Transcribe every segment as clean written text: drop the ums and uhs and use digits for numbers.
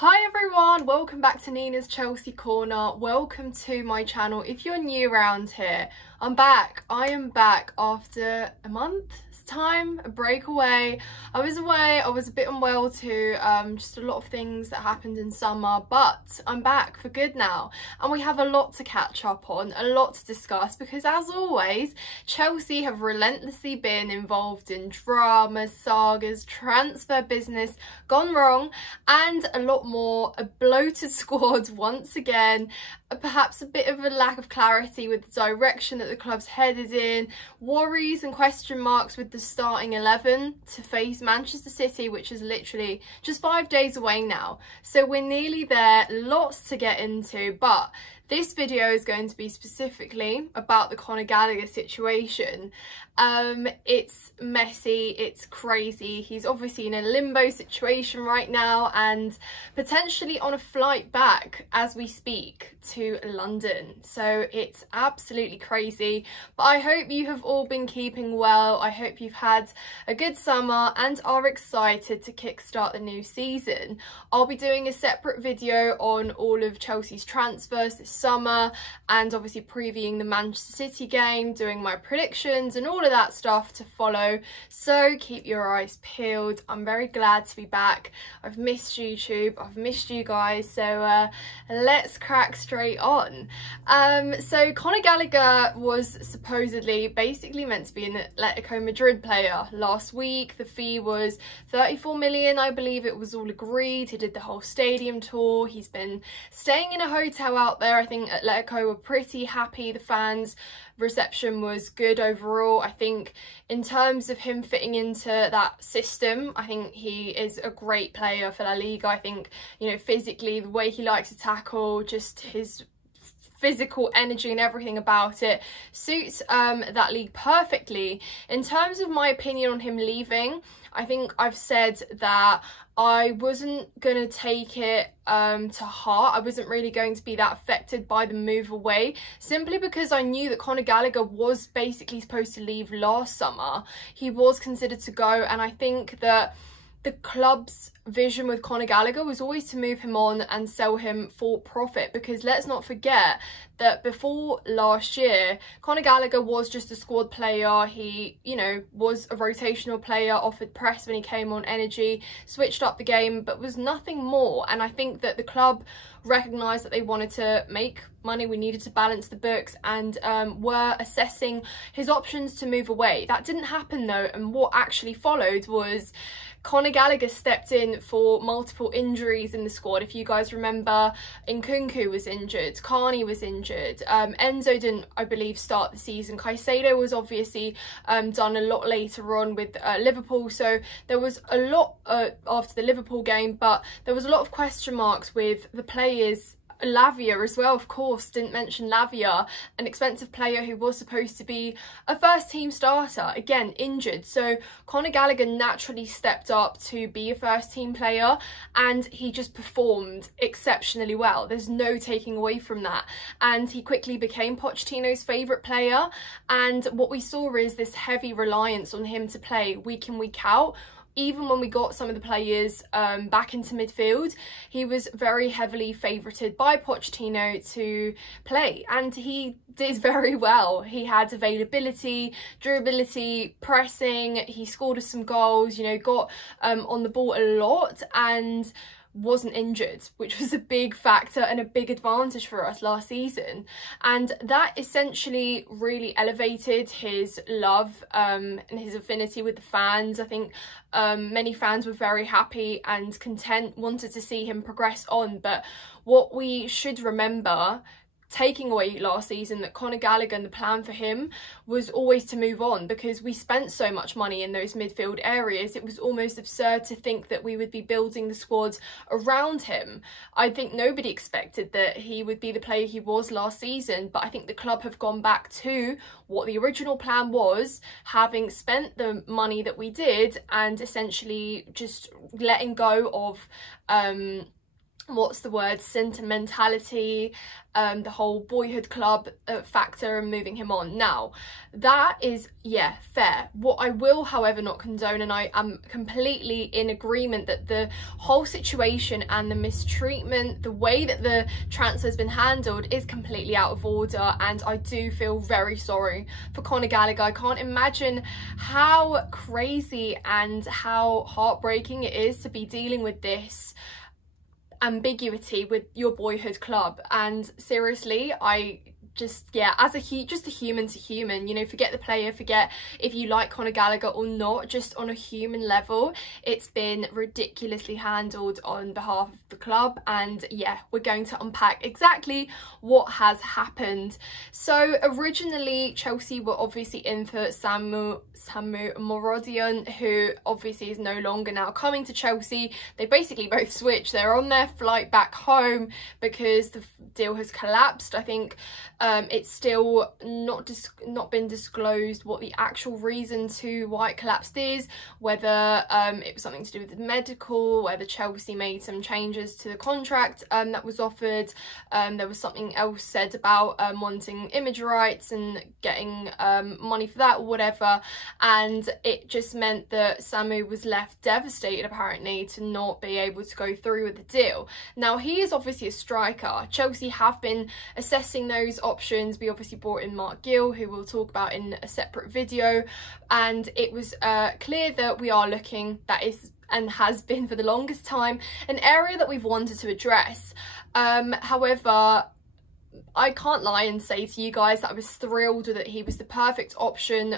Hi everyone, welcome back to Nina's Chelsea Corner. Welcome to my channel. If you're new around here, I'm back. I am back after a month's time, a break away. I was away, I was a bit unwell too, just a lot of things that happened in summer, but I'm back for good now. And we have a lot to catch up on, a lot to discuss, because as always, Chelsea have relentlessly been involved in dramas, sagas, transfer business gone wrong, and a lot more. A bloated squad once again, perhaps a bit of a lack of clarity with the direction that the club's headed in, worries and question marks with the starting 11 to face Manchester City, which is literally just 5 days away now. So we're nearly there, lots to get into, but this video is going to be specifically about the Conor Gallagher situation. It's messy, it's crazy. He's obviously in a limbo situation right now and potentially on a flight back as we speak to London. So it's absolutely crazy, but I hope you have all been keeping well. I hope you've had a good summer and are excited to kickstart the new season. I'll be doing a separate video on all of Chelsea's transfers this summer and obviously previewing the Manchester City game, doing my predictions and all of that stuff to follow, so keep your eyes peeled. I'm very glad to be back. I've missed YouTube, I've missed you guys, so let's crack straight on. So Conor Gallagher was supposedly basically meant to be an Atletico Madrid player last week. The fee was 34 million, I believe it was all agreed. He did the whole stadium tour, he's been staying in a hotel out there. I think Atletico were pretty happy, the fans reception was good overall. I think in terms of him fitting into that system, I think he is a great player for La Liga. I think, you know, physically, the way he likes to tackle, just his physical energy and everything about it suits that league perfectly. In terms of my opinion on him leaving, I think I've said that I wasn't going to take it to heart. I wasn't really going to be that affected by the move away, simply because I knew that Conor Gallagher was basically supposed to leave last summer. He was considered to go, and I think that the club's vision with Conor Gallagher was always to move him on and sell him for profit, because let's not forget that before last year, Conor Gallagher was just a squad player. He, you know, was a rotational player, offered press when he came on, energy, switched up the game, but was nothing more. And I think that the club recognised that they wanted to make money, we needed to balance the books, and were assessing his options to move away. That didn't happen though, and what actually followed was Conor Gallagher stepped in for multiple injuries in the squad. If you guys remember, Nkunku was injured, Carney was injured, Enzo didn't, I believe, start the season. Caicedo was obviously done a lot later on with Liverpool, so there was a lot after the Liverpool game, but there was a lot of question marks with the players. Lavia as well, of course, didn't mention Lavia, an expensive player who was supposed to be a first team starter, again injured. So Conor Gallagher naturally stepped up to be a first team player, and he just performed exceptionally well. There's no taking away from that, and he quickly became Pochettino's favourite player. And what we saw is this heavy reliance on him to play week in, week out. Even when we got some of the players back into midfield, he was very heavily favoured by Pochettino to play, and he did very well. He had availability, durability, pressing, he scored us some goals, you know, got on the ball a lot and wasn't injured, which was a big factor and a big advantage for us last season. And that essentially really elevated his love and his affinity with the fans. I think many fans were very happy and content, wanted to see him progress on. But what we should remember, taking away last season, that Conor Gallagher and the plan for him was always to move on, because we spent so much money in those midfield areas. It was almost absurd to think that we would be building the squad around him. I think nobody expected that he would be the player he was last season, but I think the club have gone back to what the original plan was, having spent the money that we did, and essentially just letting go of what's the word, sentimentality, the whole boyhood club factor and moving him on. Now that is, yeah, fair. What I will however not condone, and I am completely in agreement that the whole situation and the mistreatment, the way that the transfer has been handled is completely out of order, and I do feel very sorry for Conor Gallagher. I can't imagine how crazy and how heartbreaking it is to be dealing with this ambiguity with your boyhood club. And seriously, I just, yeah, as a human to human, you know, forget the player, forget if you like Conor Gallagher or not, just on a human level, it's been ridiculously handled on behalf of the club. And yeah, we're going to unpack exactly what has happened. So originally Chelsea were obviously in for Samu Morodion, who obviously is no longer now coming to Chelsea. They basically both switched. They're on their flight back home because the deal has collapsed. I think it's still not been disclosed what the actual reason to why it collapsed is, whether it was something to do with the medical, whether Chelsea made some changes to the contract that was offered. There was something else said about wanting image rights and getting money for that or whatever, and it just meant that Samu was left devastated apparently to not be able to go through with the deal. Now he is obviously a striker. Chelsea have been assessing those options. We obviously brought in Mark Gill, who we'll talk about in a separate video, and it was clear that we are looking, that is and has been for the longest time, an area that we've wanted to address. However, I can't lie and say to you guys that I was thrilled that he was the perfect option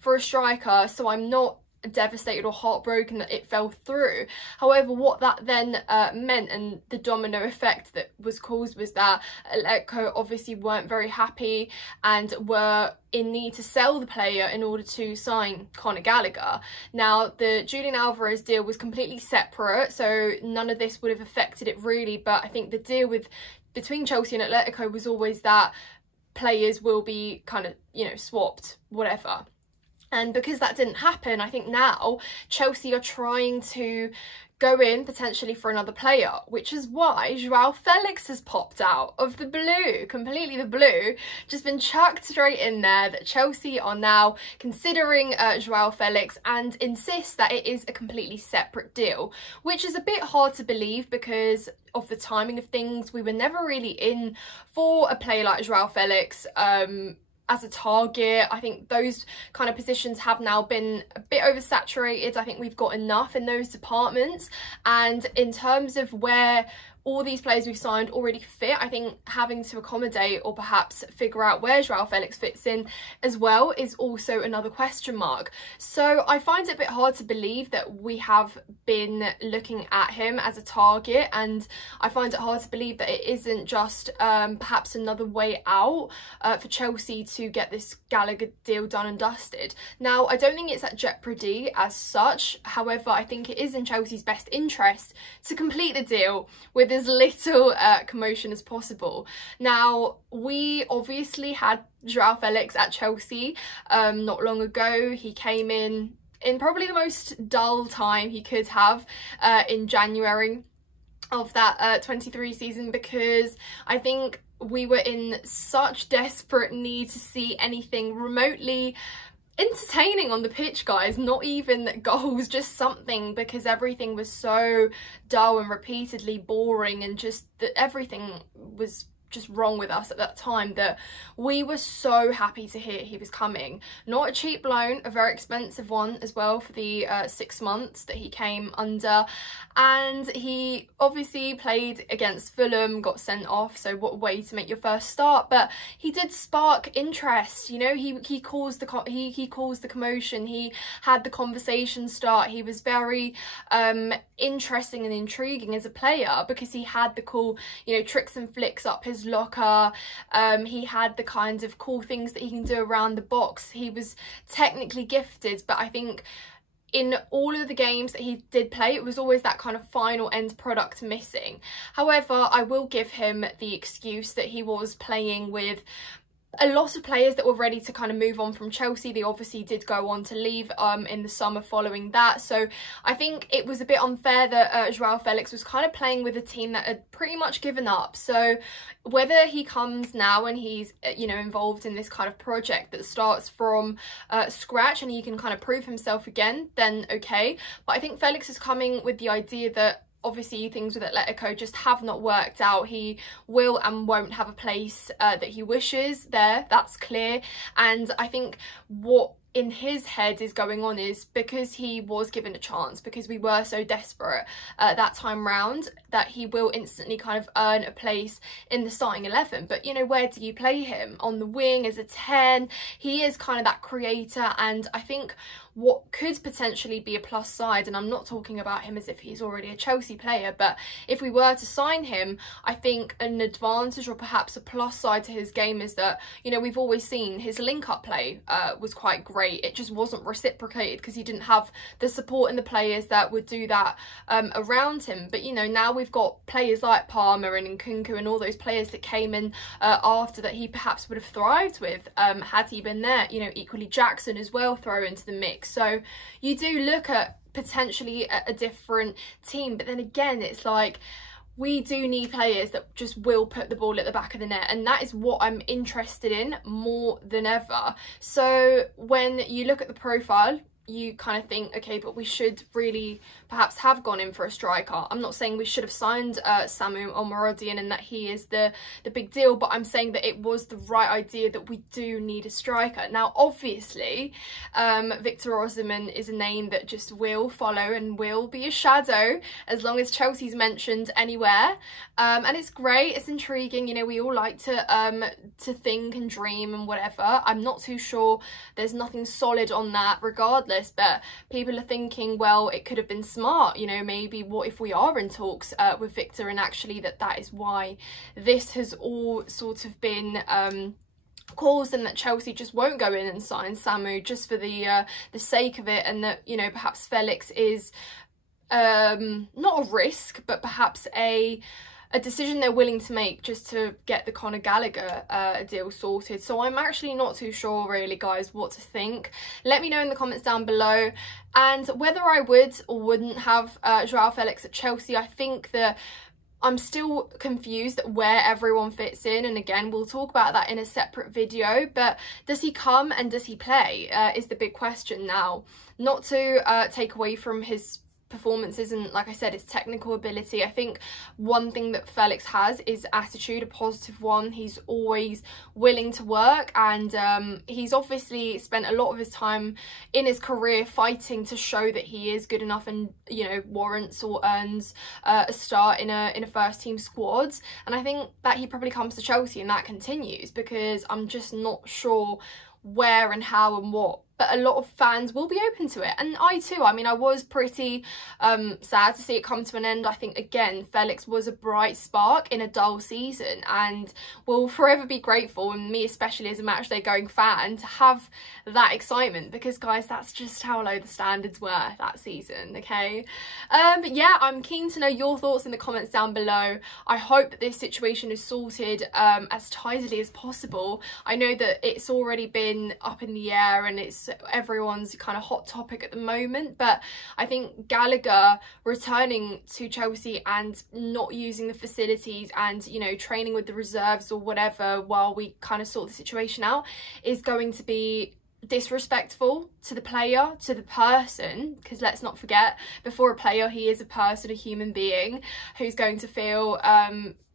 for a striker, so I'm not devastated or heartbroken that it fell through. However, what that then meant, and the domino effect that was caused, was that Atletico obviously weren't very happy and were in need to sell the player in order to sign Conor Gallagher. Now the Julian Alvarez deal was completely separate, so none of this would have affected it really, but I think the deal between Chelsea and Atletico was always that players will be kind of, you know, swapped, whatever. And because that didn't happen, I think now Chelsea are trying to go in potentially for another player, which is why Joao Felix has popped out of the blue, completely the blue, just been chucked straight in there, that Chelsea are now considering Joao Felix and insist that it is a completely separate deal, which is a bit hard to believe because of the timing of things. We were never really in for a player like Joao Felix as a target. I think those kind of positions have now been a bit oversaturated. I think we've got enough in those departments, and in terms of where all these players we've signed already fit, I think having to accommodate or perhaps figure out where Joao Felix fits in as well is also another question mark. So I find it a bit hard to believe that we have been looking at him as a target, and I find it hard to believe that it isn't just perhaps another way out for Chelsea to get this Gallagher deal done and dusted. Now I don't think it's at jeopardy as such, however I think it is in Chelsea's best interest to complete the deal with as little commotion as possible. Now we obviously had Joao Felix at Chelsea not long ago. He came in probably the most dull time he could have in January of that 23 season, because I think we were in such desperate need to see anything remotely entertaining on the pitch, guys. Not even goals, just something, because everything was so dull and repeatedly boring, and just that everything was just wrong with us at that time, that we were so happy to hear he was coming. Not a cheap loan, a very expensive one as well for the 6 months that he came under, and he obviously played against Fulham, got sent off, so what a way to make your first start, but he did spark interest, you know. He caused the commotion, he had the conversation start, he was very interesting and intriguing as a player because he had the cool, you know, tricks and flicks up his locker. He had the kinds of cool things that he can do around the box. He was technically gifted, but I think in all of the games that he did play, it was always that kind of final end product missing. However, I will give him the excuse that he was playing with a lot of players that were ready to kind of move on from Chelsea. They obviously did go on to leave in the summer following that. So I think it was a bit unfair that Joao Felix was kind of playing with a team that had pretty much given up. So whether he comes now and he's, you know, involved in this kind of project that starts from scratch and he can kind of prove himself again, then okay. But I think Felix is coming with the idea that obviously things with Atletico just have not worked out. He will and won't have a place that he wishes there, that's clear. And I think what in his head is going on is, because he was given a chance, because we were so desperate that time round, that he will instantly kind of earn a place in the starting 11. But you know, where do you play him? On the wing as a 10? He is kind of that creator, and I think what could potentially be a plus side, and I'm not talking about him as if he's already a Chelsea player, but if we were to sign him, I think an advantage or perhaps a plus side to his game is that, you know, we've always seen his link-up play was quite great. It just wasn't reciprocated because he didn't have the support and the players that would do that around him. But, you know, now we've got players like Palmer and Nkunku and all those players that came in after that he perhaps would have thrived with had he been there. You know, equally Jackson as well throw into the mix. So you do look at potentially a different team, but then again, it's like, we do need players that just will put the ball at the back of the net, and that is what I'm interested in more than ever. So when you look at the profile, you kind of think, okay, but we should really perhaps have gone in for a striker. I'm not saying we should have signed Samu Omorodian and that he is the big deal, but I'm saying that it was the right idea, that we do need a striker. Now, obviously, Victor Osimhen is a name that just will follow and will be a shadow as long as Chelsea's mentioned anywhere. And it's great, it's intriguing, you know, we all like to think and dream and whatever. I'm not too sure, there's nothing solid on that regardless, but people are thinking, well, it could have been smart, you know, maybe what if we are in talks with Victor, and actually that is why this has all sort of been caused, and that Chelsea just won't go in and sign Samu just for the sake of it, and that, you know, perhaps Felix is not a risk, but perhaps a decision they're willing to make just to get the Conor Gallagher deal sorted. So I'm actually not too sure really, guys, what to think. Let me know in the comments down below, and whether I would or wouldn't have Joao Felix at Chelsea. I think that I'm still confused at where everyone fits in, and again, we'll talk about that in a separate video. But does he come and does he play is the big question now. Not to take away from his performances and, like I said, his technical ability. I think one thing that Felix has is attitude, a positive one. He's always willing to work, and he's obviously spent a lot of his time in his career fighting to show that he is good enough and, you know, warrants or earns a start in a first team squad. And I think that he probably comes to Chelsea and that continues, because I'm just not sure where and how and what, but a lot of fans will be open to it, and I too. I mean, I was pretty sad to see it come to an end. I think, again, Felix was a bright spark in a dull season, and will forever be grateful, and me especially as a matchday going fan, to have that excitement, because guys, that's just how low the standards were that season, okay? But yeah, I'm keen to know your thoughts in the comments down below. I hope that this situation is sorted as tidily as possible. I know that it's already been up in the air and it's everyone's kind of hot topic at the moment, but I think Gallagher returning to Chelsea and not using the facilities and, you know, training with the reserves or whatever while we kind of sort the situation out is going to be disrespectful to the player, to the person, because let's not forget, before a player, he is a person, a human being who's going to feel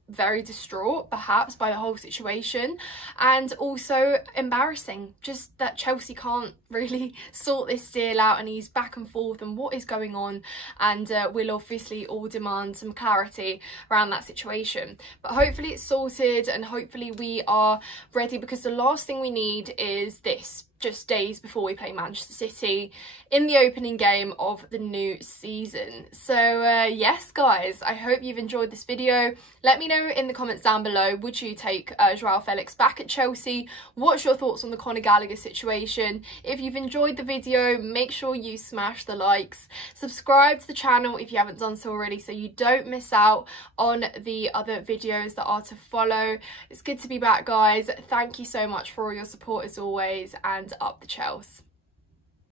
very distraught perhaps by the whole situation, and also embarrassing just that Chelsea can't really sort this deal out, and he's back and forth, and what is going on, and we'll obviously all demand some clarity around that situation. But hopefully it's sorted, and hopefully we are ready, because the last thing we need is this. just days before we play Manchester City in the opening game of the new season. So yes guys, I hope you've enjoyed this video. Let me know in the comments down below, would you take Joao Felix back at Chelsea? What's your thoughts on the Conor Gallagher situation? If you've enjoyed the video, make sure you smash the likes. Subscribe to the channel if you haven't done so already so you don't miss out on the other videos that are to follow. It's good to be back guys. Thank you so much for all your support as always, and up the Chels.